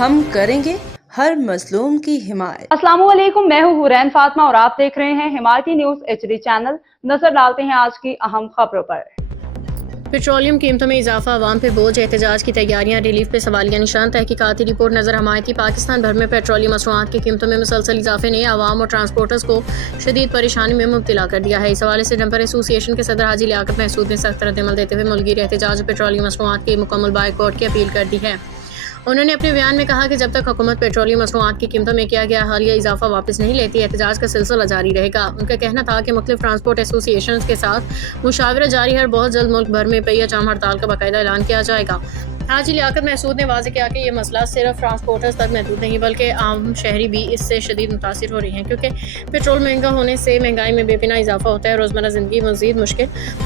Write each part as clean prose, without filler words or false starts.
ہم کریں گے ہر مظلوم کی حمایت۔ السلام علیکم، میں ہوں حورین فاطمہ اور آپ دیکھ رہے ہیں حمایتی نیوز HD چینل۔ نظر ڈالتے ہیں آج کی اہم خبروں پر۔ پیٹرولیم قیمتوں میں اضافہ، عوام پہ بوجھ، احتجاج کی تیاریاں، ریلیف پہ سوالیہ نشان۔ تحقیقاتی رپورٹ نظر حمایتی پاکستان بھر میں پیٹرولیم مصنوعات کی قیمتوں میں مسلسل اضافے نے عوام اور ٹرانسپورٹرز کو شدید پریشانی میں مبتلا کر دیا ہے۔ اس حوالے سے ڈمپر ایسوسی ایشن کے صدر حاجی لیاقت محسود نے سخت رد عمل دیتے ہوئے ملک گیر احتجاج اور پیٹرولیم مصنوعات کے مکمل بائیکاٹ کی اپیل کر دی ہے۔ انہوں نے اپنے بیان میں کہا کہ جب تک حکومت پیٹرولیم مصنوعات کی قیمتوں میں کیا گیا حالیہ اضافہ واپس نہیں لیتی، احتجاج کا سلسلہ جاری رہے گا۔ ان کا کہنا تھا کہ مختلف ٹرانسپورٹ ایسوسی ایشنز کے ساتھ مشاورت جاری ہے اور بہت جلد ملک بھر میں پہیہ جام ہڑتال کا باقاعدہ اعلان کیا جائے گا۔ حاجی لیاقت محسود نے واضح کیا کہ یہ مسئلہ صرف ٹرانسپورٹرز تک محدود نہیں بلکہ عام شہری بھی اس سے شدید متاثر ہو رہے ہیں، کیونکہ پیٹرول مہنگا ہونے سے مہنگائی میں بے پناہ اضافہ ہوتا ہے اور روزمرہ زندگی مزید مشکل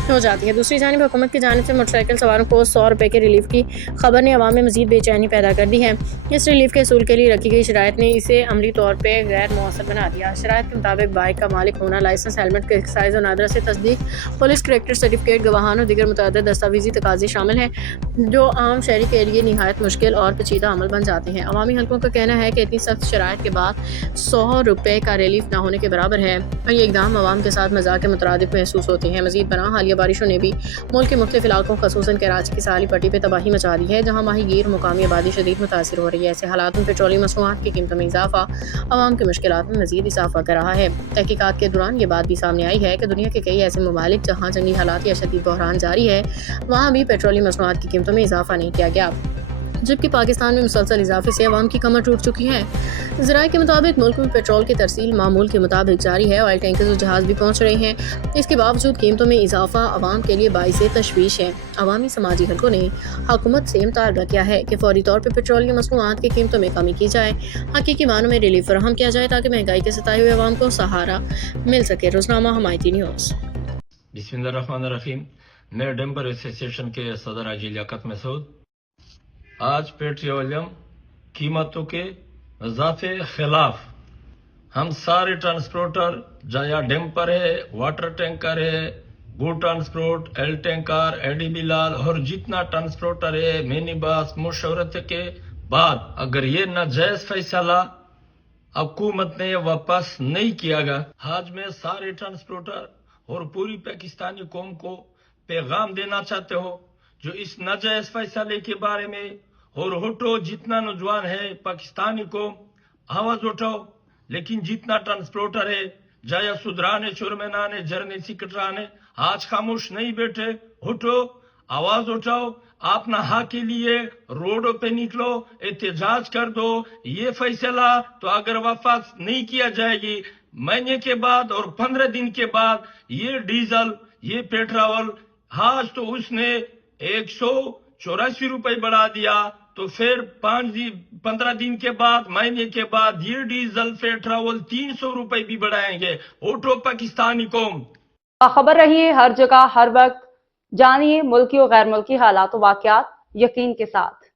ہو جاتی ہے۔ دوسری جانب حکومت کی جانب سے موٹر سائیکل سواروں کو 100 روپے کے ریلیف کی خبر نے عوام میں مزید بے چینی پیدا کر دی ہے۔ اس ریلیف کے حصول کے لیے رکھی گئی شرائط نے اسے عملی طور پہ غیر مؤثر بنا دیا۔ شرائط کے مطابق بائک کا مالک ہونا، لائسنس، ہیلمٹ کا ایکسائز اور نادرہ سے تصدیق، پولیس کریکٹر سرٹیفکیٹ، گواہان اور دیگر متعدد دستاویزی تقاضے شامل ہیں جو عام شہری کے لیے نہایت مشکل اور پیچیدہ عمل بن جاتے ہیں۔ عوامی حلقوں کا کہنا ہے کہ اتنی سخت شرائط کے بعد 100 روپے کا ریلیف نہ ہونے کے برابر ہے اور یہ اقدام عوام کے ساتھ مذاق کے مترادف محسوس ہوتے ہیں۔ مزید برآں حالیہ بارشوں نے بھی ملک کے مختلف علاقوں خصوصاً کراچی کی ساحلی پٹی پہ تباہی مچا دی ہے، جہاں ماہی گیر مقامی آبادی شدید متاثر ہو رہی ہے۔ ایسے حالات میں پیٹرولیم مصنوعات کی قیمتوں میں اضافہ عوام کی مشکلات میں مزید اضافہ کر رہا ہے۔ تحقیقات کے دوران یہ بات بھی سامنے آئی ہے کہ دنیا کے کئی ایسے ممالک جہاں جنگی حالات یا شدید بحران جاری ہے، وہاں بھی پیٹرولیم مصنوعات کی قیمتوں میں اضافہ نہیں کیا گیا، جبکہ پاکستان میں مسلسل اضافے سے عوام کی کمر ٹوٹ چکی ہے۔ ذرائع کے مطابق ملک میں پیٹرول کی ترسیل معمول کے مطابق جاری ہے، آئل ٹینکرز اور جہاز بھی پہنچ رہے ہیں۔ اس کے باوجود قیمتوں میں اضافہ عوام کے لیے باعث تشویش ہے۔ عوامی سماجی حلقوں نے حکومت سے مطالبہ کیا ہے کہ فوری طور پر پیٹرولیم مصنوعات کی قیمتوں میں کمی کی جائے، حقیقی معنوں میں ریلیف فراہم کیا جائے تاکہ مہنگائی کے ستائے ہوئے عوام کو سہارا مل سکے۔ روزنامہ حمایتی نیوز۔ بسم اللہ الرحمن الرحیم۔ میں ڈمپر ایسوسی ایشن کے صدر حاجی لیاقت محسود آج پیٹرولیم قیمتوں کے اضافے خلاف ہم سارے ٹرانسپورٹر، جایا ڈمپر ہے، واٹر ٹینکر ہے، گوڈ ٹرانسپورٹ، ایل ٹینکر، ایڈی بلال اور جتنا ٹرانسپورٹر ہے، مینی بس، مشاورت کے بعد اگر یہ ناجائز فیصلہ حکومت نے واپس نہیں کیا گیا، آج میں سارے ٹرانسپورٹر اور پوری پاکستانی قوم کو پیغام دینا چاہتے ہو جو اس ناجائز فیصلے کے بارے میں اور ہٹو، جتنا نوجوان ہے پاکستانی کو آواز اٹھاؤ، لیکن جتنا ٹرانسپورٹر ہے، جایا سدرانے، چورمینانے، جرنے، سکٹرانے، آج خاموش نہیں بیٹھے، ہٹو، آواز اٹھاؤ، اپنا حق کے لیے روڈوں پہ نکلو، احتجاج کر دو۔ یہ فیصلہ تو اگر واپس نہیں کیا جائے گی، مہینے کے بعد اور 15 دن کے بعد یہ ڈیزل، یہ پیٹرول، آج تو اس نے 184 روپے بڑھا دیا، تو پھر 15 دن کے بعد، مہینے کے بعد یہ ڈیزل پیٹرول 300 روپے بھی بڑھائیں گے۔ اٹھو پاکستانی قوم۔ خبر رہیے ہر جگہ ہر وقت، جانیے ملکی اور غیر ملکی حالات و واقعات یقین کے ساتھ۔